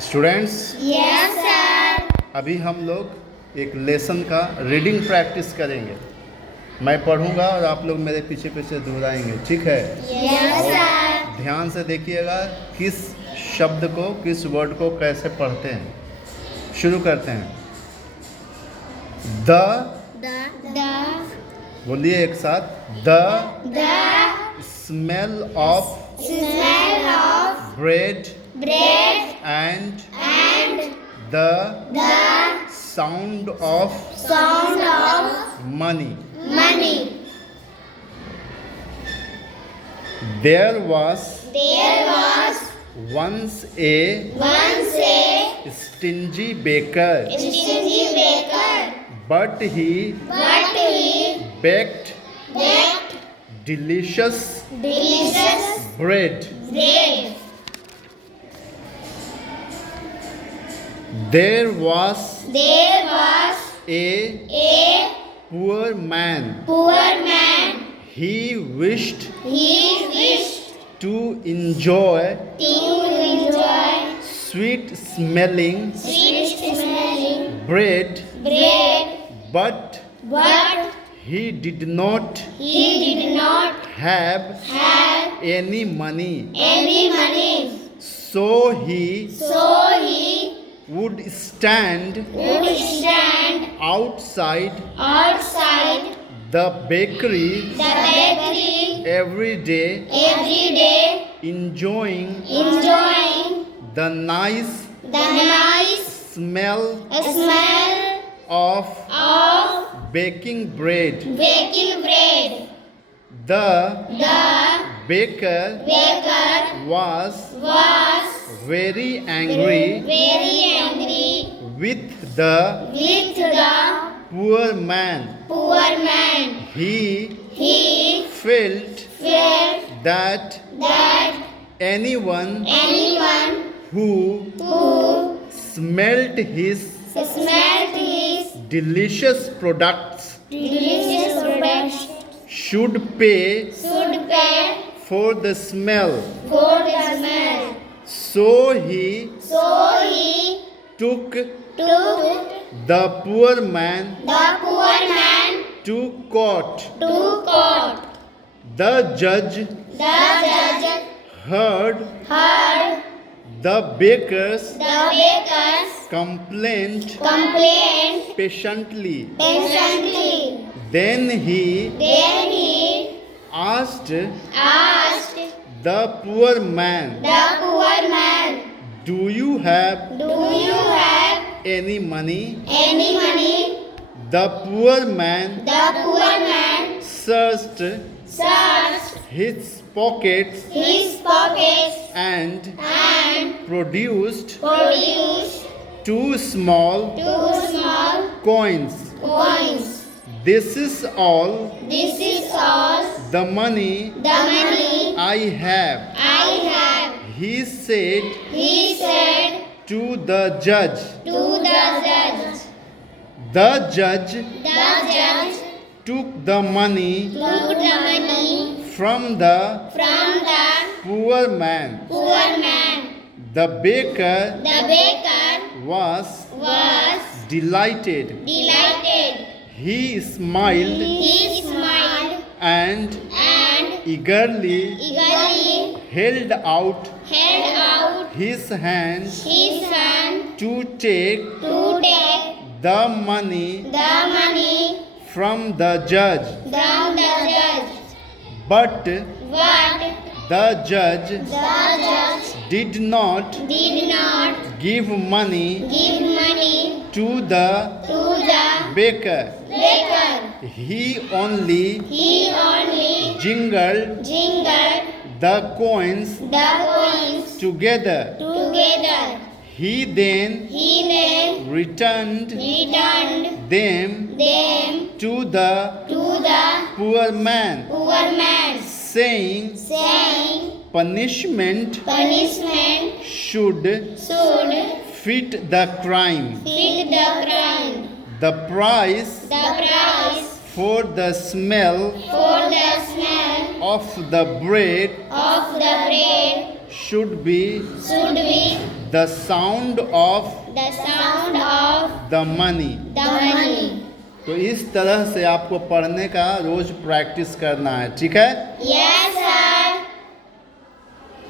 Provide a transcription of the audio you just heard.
Students, yes sir. अभी हम लोग एक लेसन का रीडिंग प्रैक्टिस करेंगे। मैं पढ़ूंगा और आप लोग मेरे पीछे पीछे दोहराएंगे, ठीक है? Yes sir. ध्यान से देखिएगा किस शब्द को, किस वर्ड को कैसे पढ़ते हैं। शुरू करते हैं। द, बोलिए एक साथ। The smell of smell of bread bread and and the the sound of sound of money. Money. There was there was once a once a stingy baker, stingy baker but he but he baked baked delicious delicious bread. Bread. There was there was a a poor man. Poor man He wished he wished to enjoy to enjoy sweet smelling sweet smelling bread, bread, but but he did not he did not have have any money. any money. So he So he would stand would stand outside outside the bakery the bakery every day, every day, enjoying enjoying the nice the nice smell smell of of baking bread. baking bread. The The baker baker was was very angry very angry with the with the poor man. poor man. He He felt felt that that anyone anyone who who smelt his smelled his delicious products delicious products should pay should pay for the smell. for the smell. So he So he took took the poor man the poor man to court. to court. The judge The judge heard heard the baker's the baker's complaint complaint patiently. patiently. Then he Then he asked asked the poor man, the poor man, "Do you have do you have any money?" any money? The poor man The poor man searched searched his pockets his pockets and and produced produced two small two small coins. coins. "This is all This is all the money the money I have," I have, he said he said to the judge. to the judge. The judge The judge took the money took the money from the from the poor man. poor man. The baker The baker was was delighted. delighted. He smiled He smiled and and eagerly eagerly held out held out his hand his hand to take to take the money the money from the judge. from the judge. But But the judge the judge did not did not give money give money to the to the baker. baker. He only He only jingled jingled the coins the coins together. together. He then He then returned returned them them to the to the poor man, poor man, saying, saying, "Punishment punishment should should fit the crime." fit the crime. The price The price for the smell for the smell of the bread of the bread should be the sound of the sound of the money. the money. तो इस तरह से आपको पढ़ने का रोज practice करना है, ठीक है? Yes.